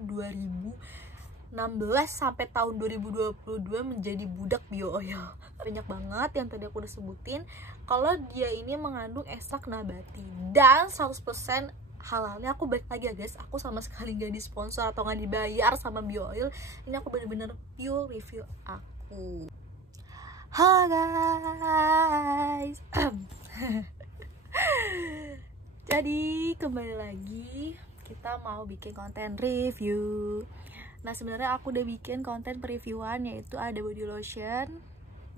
tahun 2016 sampai tahun 2022 menjadi budak bio oil. Banyak banget yang tadi aku udah sebutin kalau dia ini mengandung ekstrak nabati dan 100% halalnya. Aku balik lagi ya guys, aku sama sekali gak disponsor atau gak dibayar sama bio oil. Ini aku bener-bener pure review aku. Halo guys. Jadi kembali lagi kita mau bikin konten review. Nah sebenarnya aku udah bikin konten previewan, yaitu ada body lotion,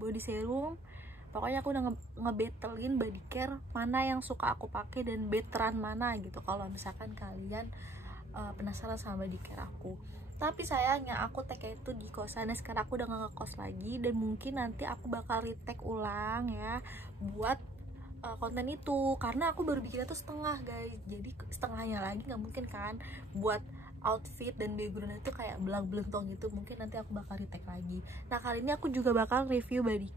body serum. Pokoknya aku udah ngebetelin body care mana yang suka aku pakai dan beteran mana gitu. Kalau misalkan kalian penasaran sama body care aku. Tapi sayangnya aku tag itu di kosan, sekarang aku udah gak ngekos lagi, dan mungkin nanti aku bakal retake ulang ya buat konten itu, karena aku baru bikinnya tuh setengah guys. Jadi setengahnya lagi nggak mungkin kan buat outfit dan background itu kayak belang-belentong gitu. Mungkin nanti aku bakal retake lagi. Nah kali ini aku juga bakal review body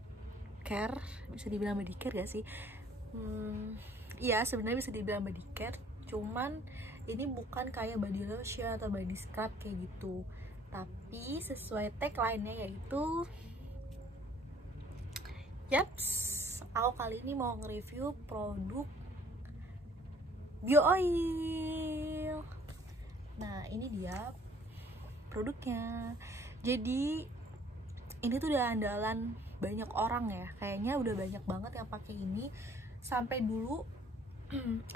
care. Bisa dibilang body care gak sih? Iya sebenarnya bisa dibilang body care, cuman ini bukan kayak body lotion atau body scrub kayak gitu, tapi sesuai tagline-nya yaitu aku kali ini mau nge-review produk bio oil. Nah ini dia produknya. Jadi ini tuh udah andalan banyak orang ya, kayaknya udah banyak banget yang pakai ini. Sampai dulu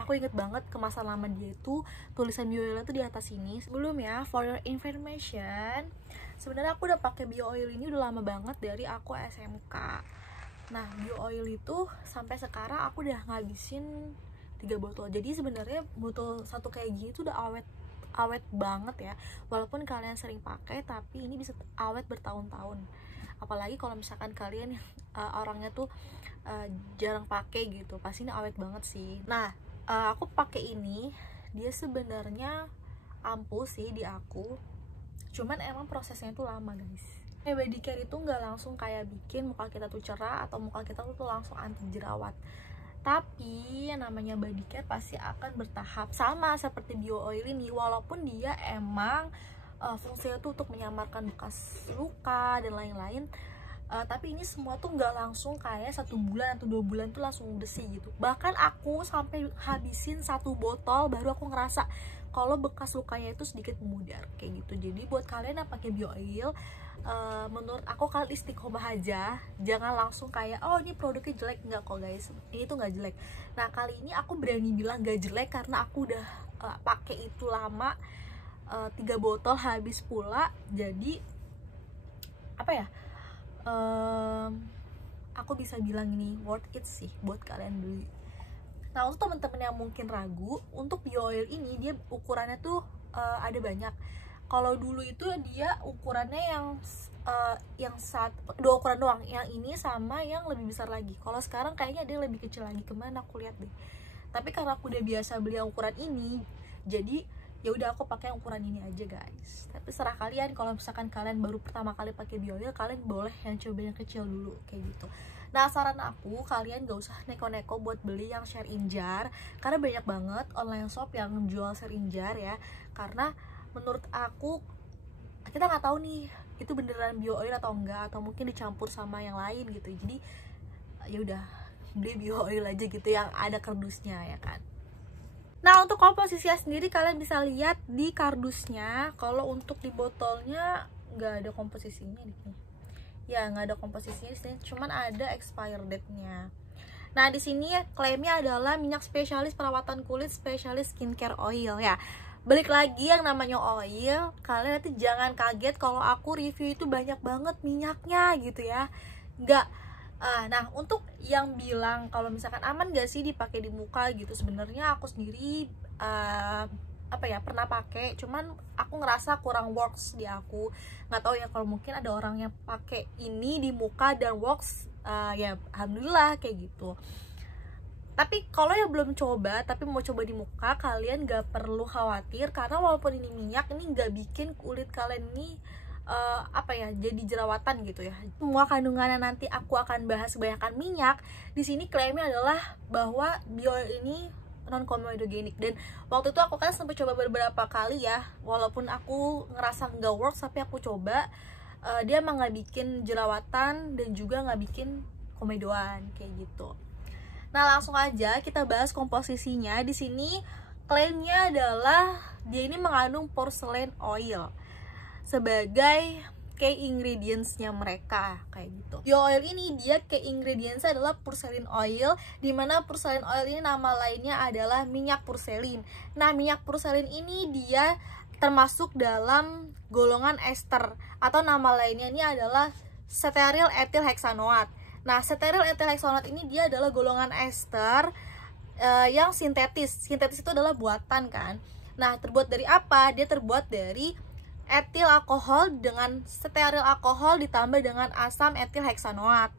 aku inget banget kemasan lama dia itu tulisan bio oil itu di atas sini. Sebelumnya, for your information, sebenarnya aku udah pakai bio oil ini udah lama banget, dari aku SMK. Nah bio oil itu sampai sekarang aku udah ngabisin 3 botol. Jadi sebenarnya botol satu kayak gini tuh udah awet banget ya. Walaupun kalian sering pakai, tapi ini bisa awet bertahun-tahun. Apalagi kalau misalkan kalian orangnya tuh jarang pakai gitu, pasti ini awet banget sih. Nah aku pakai ini, dia sebenarnya ampuh sih di aku, cuman emang prosesnya tuh lama guys. Body care itu nggak langsung kayak bikin muka kita tuh cerah atau muka kita tuh langsung anti jerawat. Tapi yang namanya body care pasti akan bertahap, sama seperti bio oil ini. Walaupun dia emang fungsinya tuh untuk menyamarkan bekas luka dan lain-lain, tapi ini semua tuh nggak langsung kayak 1 bulan atau 2 bulan tuh langsung bersih gitu. Bahkan aku sampai habisin 1 botol baru aku ngerasa kalau bekas lukanya itu sedikit memudar kayak gitu. Jadi buat kalian yang pakai bio oil, menurut aku kalian istiqomah aja, jangan langsung kayak oh ini produknya jelek. Nggak kok guys, ini tuh nggak jelek. Nah kali ini aku berani bilang nggak jelek karena aku udah pakai itu lama, 3 botol habis pula. Jadi apa ya, aku bisa bilang ini worth it sih buat kalian beli. Nah untuk temen-temen yang mungkin ragu, untuk bio oil ini dia ukurannya tuh ada banyak. Kalau dulu itu dia ukurannya yang 2 ukuran doang, yang ini sama yang lebih besar lagi. Kalau sekarang kayaknya dia lebih kecil lagi, kemana aku lihat deh. Tapi karena aku udah biasa beli yang ukuran ini, jadi ya udah aku pakai ukuran ini aja guys. Tapi serah kalian, kalau misalkan kalian baru pertama kali pakai bio oil, kalian boleh yang coba yang kecil dulu kayak gitu. Nah saran aku, kalian gak usah neko-neko buat beli yang share in jar, karena banyak banget online shop yang jual share in jar ya. Karena menurut aku, kita nggak tahu nih itu beneran bio oil atau enggak, atau mungkin dicampur sama yang lain gitu. Jadi ya udah beli bio oil aja gitu yang ada kardusnya ya kan. Nah untuk komposisinya sendiri kalian bisa lihat di kardusnya. Kalau untuk di botolnya nggak ada komposisinya nih. Ya nggak ada komposisinya di sini, cuman ada expire date-nya. Nah di sini klaimnya adalah minyak spesialis perawatan kulit, spesialis skincare oil ya. Balik lagi yang namanya oil, kalian nanti jangan kaget kalau aku review itu banyak banget minyaknya gitu ya. Nggak. Nah untuk yang bilang kalau misalkan aman gak sih dipakai di muka gitu, sebenarnya aku sendiri pernah pakai, cuman aku ngerasa kurang works di aku. Nggak tahu ya, kalau mungkin ada orang yang pakai ini di muka dan works, ya alhamdulillah kayak gitu. Tapi kalau yang belum coba tapi mau coba di muka, kalian gak perlu khawatir, karena walaupun ini minyak, ini gak bikin kulit kalian ini jadi jerawatan gitu ya. Semua kandungannya nanti aku akan bahas kebanyakan minyak. Di sini klaimnya adalah bahwa bio oil ini non komedogenik. Dan waktu itu aku kan sempat coba beberapa kali ya, walaupun aku ngerasa nggak work tapi aku coba. Dia emang nggak bikin jerawatan dan juga nggak bikin komedoan kayak gitu. Nah langsung aja kita bahas komposisinya. Di sini klaimnya adalah dia ini mengandung porcelain oil sebagai key ingredients-nya mereka kayak gitu. Bio oil ini dia key ingredients-nya adalah porcelain oil, dimana porcelain oil ini nama lainnya adalah minyak porselin. Nah minyak porselin ini dia termasuk dalam golongan ester, atau nama lainnya ini adalah stearyl ethyl hexanoat. Nah stearyl ethyl hexanoat ini dia adalah golongan ester yang sintetis. Sintetis itu adalah buatan kan. Nah terbuat dari apa? Dia terbuat dari etil alkohol dengan stearyl alkohol ditambah dengan asam etil heksanoat.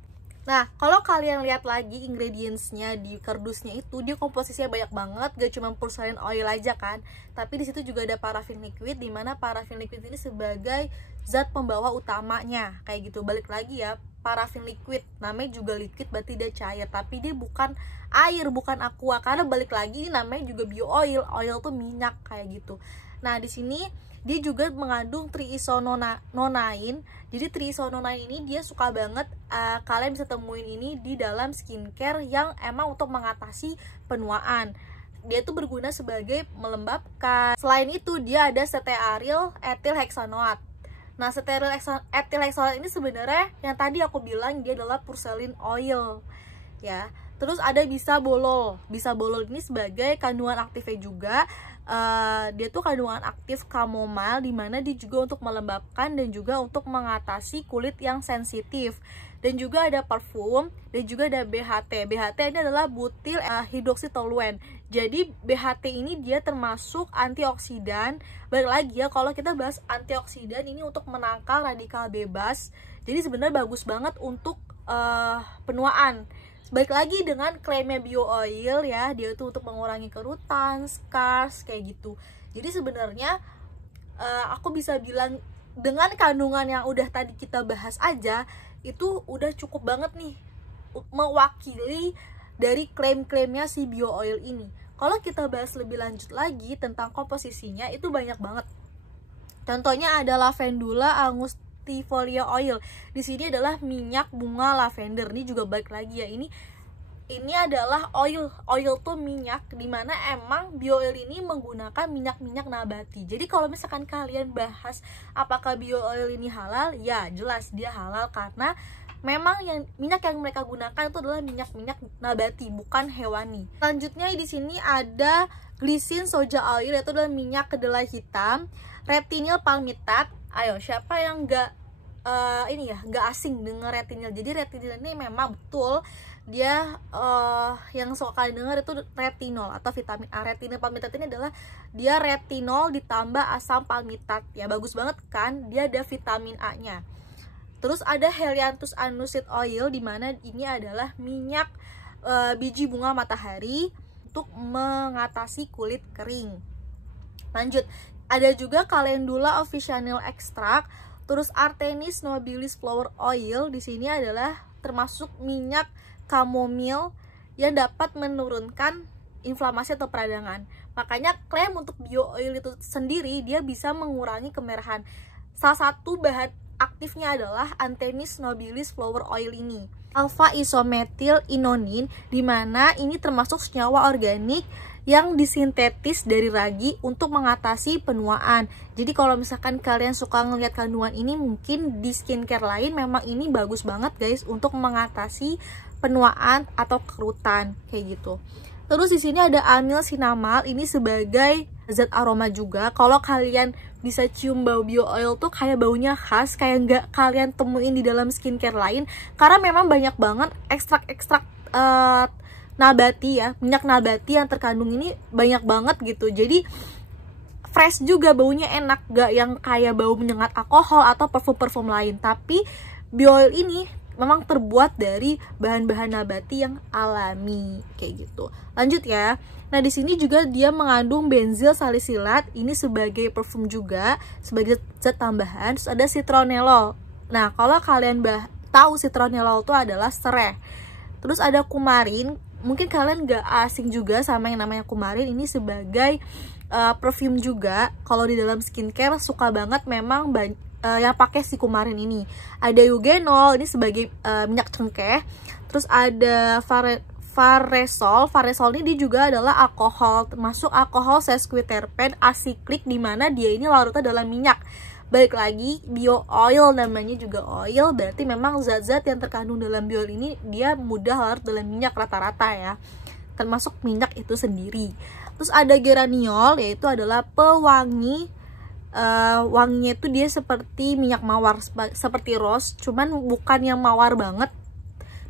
Nah, kalau kalian lihat lagi ingredientsnya di kardusnya itu, dia komposisinya banyak banget, gak cuma porcelain oil aja kan, tapi di situ juga ada parafin liquid, dimana parafin liquid ini sebagai zat pembawa utamanya, kayak gitu. Balik lagi ya, parafin liquid, namanya juga liquid berarti dia cair, tapi dia bukan air, bukan aqua, karena balik lagi ini namanya juga bio oil, oil tuh minyak kayak gitu. Nah, di sini dia juga mengandung triisononain. Jadi triisononain ini dia suka banget kalian bisa temuin ini di dalam skincare yang emang untuk mengatasi penuaan. Dia tuh berguna sebagai melembabkan. Selain itu dia ada stearyl ethyl hexanoat. Nah stearyl ethyl hexanoat ini sebenarnya yang tadi aku bilang dia adalah porcelain oil ya. Terus ada bisabolol. Bisabolol ini sebagai kandungan aktifnya juga. Dia tuh kandungan aktif chamomile, dimana dia juga untuk melembabkan dan juga untuk mengatasi kulit yang sensitif. Dan juga ada parfum dan juga ada BHT. BHT ini adalah butyl hidroksitoluen. Jadi BHT ini dia termasuk antioksidan. Balik lagi ya, kalau kita bahas antioksidan ini untuk menangkal radikal bebas. Jadi sebenarnya bagus banget untuk penuaan. Baik lagi dengan klaimnya bio oil ya, dia itu untuk mengurangi kerutan, scars kayak gitu. Jadi sebenarnya aku bisa bilang dengan kandungan yang udah tadi kita bahas aja itu udah cukup banget nih mewakili dari klaim-klaimnya si bio oil ini. Kalau kita bahas lebih lanjut lagi tentang komposisinya itu banyak banget. Contohnya ada lavendula angustifolia oil. Di sini adalah minyak bunga lavender. Ini juga baik lagi ya. Ini adalah oil tuh minyak, dimana emang bio oil ini menggunakan minyak-minyak nabati. Jadi kalau misalkan kalian bahas apakah bio oil ini halal, ya jelas dia halal karena memang yang minyak yang mereka gunakan itu adalah minyak-minyak nabati, bukan hewani. Selanjutnya di sini ada glycine soja oil, yaitu adalah minyak kedelai hitam, retinil palmitat. Ayo, siapa yang nggak asing dengan retinil? Jadi retinil ini memang betul dia yang suka kalian dengar itu retinol atau vitamin A. Retinil palmitat ini adalah dia retinol ditambah asam palmitat ya, bagus banget kan, dia ada vitamin A nya. Terus ada Helianthus anusid oil, dimana ini adalah minyak biji bunga matahari untuk mengatasi kulit kering. Lanjut, ada juga Calendula officinale extract. Terus Artemis nobilis flower oil, di sini adalah termasuk minyak chamomile yang dapat menurunkan inflamasi atau peradangan. Makanya klaim untuk bio oil itu sendiri dia bisa mengurangi kemerahan. Salah satu bahan aktifnya adalah Artemis nobilis flower oil ini. Alpha isometil inonin, dimana ini termasuk senyawa organik yang disintetis dari ragi untuk mengatasi penuaan. Jadi kalau misalkan kalian suka ngelihat kandungan ini, mungkin di skincare lain memang ini bagus banget guys untuk mengatasi penuaan atau kerutan kayak gitu. Terus di sini ada amil sinamal, ini sebagai zat aroma juga. Kalau kalian bisa cium bau bio oil tuh kayak baunya khas, kayak nggak kalian temuin di dalam skincare lain, karena memang banyak banget ekstrak-ekstrak nabati ya, minyak nabati yang terkandung ini banyak banget gitu. Jadi fresh juga, baunya enak, gak yang kayak bau menyengat alkohol atau parfum-parfum lain. Tapi bio oil ini memang terbuat dari bahan-bahan nabati yang alami kayak gitu. Lanjut ya. Nah, di sini juga dia mengandung benzil salisilat, ini sebagai parfum juga, sebagai zat tambahan. Terus ada citronellol. Nah, kalau kalian tahu citronellol itu adalah sereh. Terus ada kumarin. mungkin kalian gak asing juga sama yang namanya kumarin. Ini sebagai perfume juga. Kalau di dalam skincare suka banget memang yang pakai si kumarin ini. Ada eugenol, ini sebagai minyak cengkeh. Terus ada Varesol. Varesol ini dia juga adalah alkohol, termasuk alkohol sesquiterpen asiklik, dimana dia ini larutnya dalam minyak. Balik lagi, bio oil, namanya juga oil, berarti memang zat-zat yang terkandung dalam bio oil ini dia mudah larut dalam minyak rata-rata ya, termasuk minyak itu sendiri. Terus ada geraniol, yaitu adalah pewangi. Wanginya itu dia seperti minyak mawar, seperti rose, cuman bukan yang mawar banget.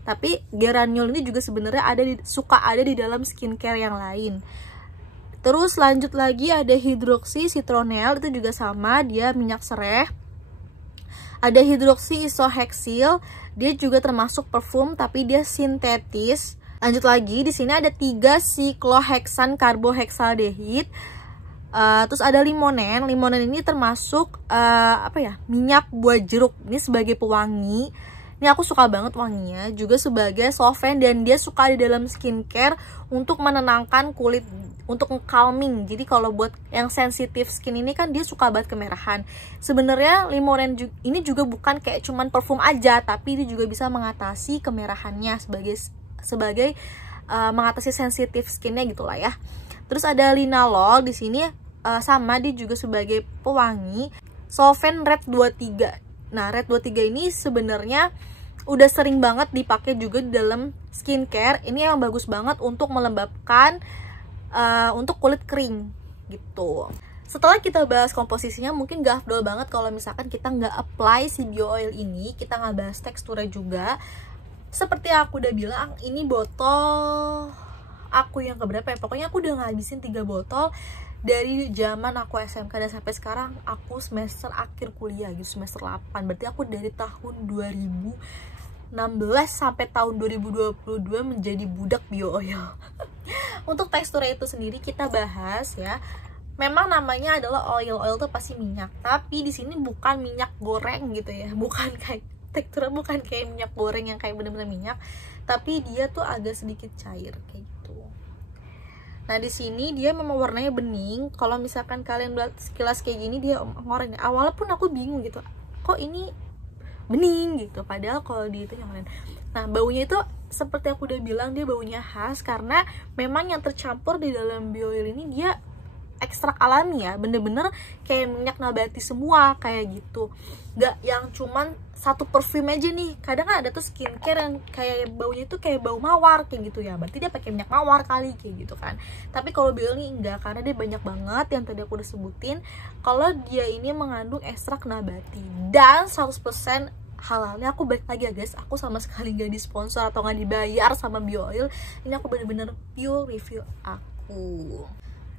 Tapi geraniol ini juga sebenarnya suka ada di dalam skincare yang lain. Terus lanjut lagi ada hidroksi citronel, itu juga sama, dia minyak sereh. Ada hidroksi isoheksil, dia juga termasuk parfum tapi dia sintetis. Lanjut lagi, di sini ada 3 sikloheksan karboheksaldehyde. Terus ada limonen. Limonen ini termasuk minyak buah jeruk. Ini sebagai pewangi. Ini aku suka banget wanginya, juga sebagai solvent, dan dia suka di dalam skincare untuk menenangkan kulit, untuk calming. Jadi kalau buat yang sensitif skin ini kan dia suka banget kemerahan. Sebenarnya limonen ini juga bukan kayak cuman parfum aja, tapi dia juga bisa mengatasi kemerahannya sebagai mengatasi sensitif skinnya gitulah ya. Terus ada linalol di sini, sama dia juga sebagai pewangi. Solvent Red 23. Nah, Red 23 ini sebenarnya udah sering banget dipakai juga di dalam skincare. Ini yang bagus banget untuk melembabkan untuk kulit kering gitu. Setelah kita bahas komposisinya, mungkin gak afdol banget kalau misalkan kita nggak apply si bio oil ini, kita nggak bahas teksturnya juga. Seperti aku udah bilang, ini botol aku yang keberapa ya, pokoknya aku udah ngabisin 3 botol dari zaman aku SMK dan sampai sekarang aku semester akhir kuliah gitu, semester 8. Berarti aku dari tahun 2016 sampai tahun 2022 menjadi budak bio oil. Untuk teksturnya itu sendiri kita bahas ya. Memang namanya adalah oil. Oil tuh pasti minyak, tapi di sini bukan minyak goreng gitu ya. Bukan kayak teksturnya bukan kayak minyak goreng yang kayak bener-bener minyak, tapi dia tuh agak sedikit cair kayak gitu. Nah, di sini dia memang warnanya bening. Kalau misalkan kalian lihat sekilas kayak gini dia oranye. Awalnya pun aku bingung gitu, kok ini bening gitu, padahal kalau di itu yang lain. Nah, baunya itu seperti aku udah bilang, dia baunya khas karena memang yang tercampur di dalam bio oil ini dia ekstrak alami ya, bener-bener kayak minyak nabati semua kayak gitu. Gak yang cuman satu parfum aja nih. Kadang kan ada tuh skincare yang kayak baunya itu kayak bau mawar kayak gitu ya, berarti dia pakai minyak mawar kali kayak gitu kan. Tapi kalau bio ini enggak, karena dia banyak banget yang tadi aku udah sebutin kalau dia ini mengandung ekstrak nabati dan 100% halalnya. Aku balik lagi ya guys, aku sama sekali gak disponsor atau gak dibayar sama bio oil. Ini aku bener-bener pure review aku.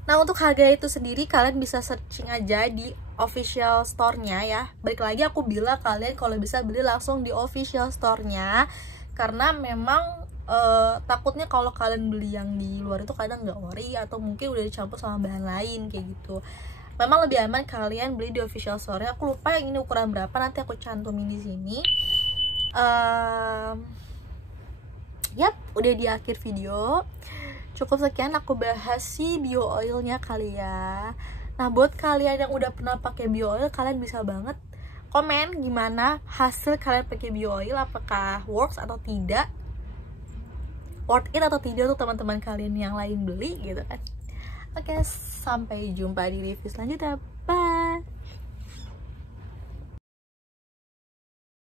Nah, untuk harga itu sendiri kalian bisa searching aja di official store-nya ya. Balik lagi aku bilang kalian kalau bisa beli langsung di official store-nya, karena memang takutnya kalau kalian beli yang di luar itu kadang nggak ori atau mungkin udah dicampur sama bahan lain kayak gitu. Memang lebih aman kalian beli di official store-nya. Aku lupa yang ini ukuran berapa, nanti aku cantumin di sini. Yap, udah di akhir video. Cukup sekian aku bahas si bio oilnya kali ya. Nah, buat kalian yang udah pernah pakai bio oil, kalian bisa banget komen gimana hasil kalian pakai bio oil, apakah works atau tidak, worth it atau tidak untuk teman-teman kalian yang lain beli gitu kan. Oke, sampai jumpa di review selanjutnya.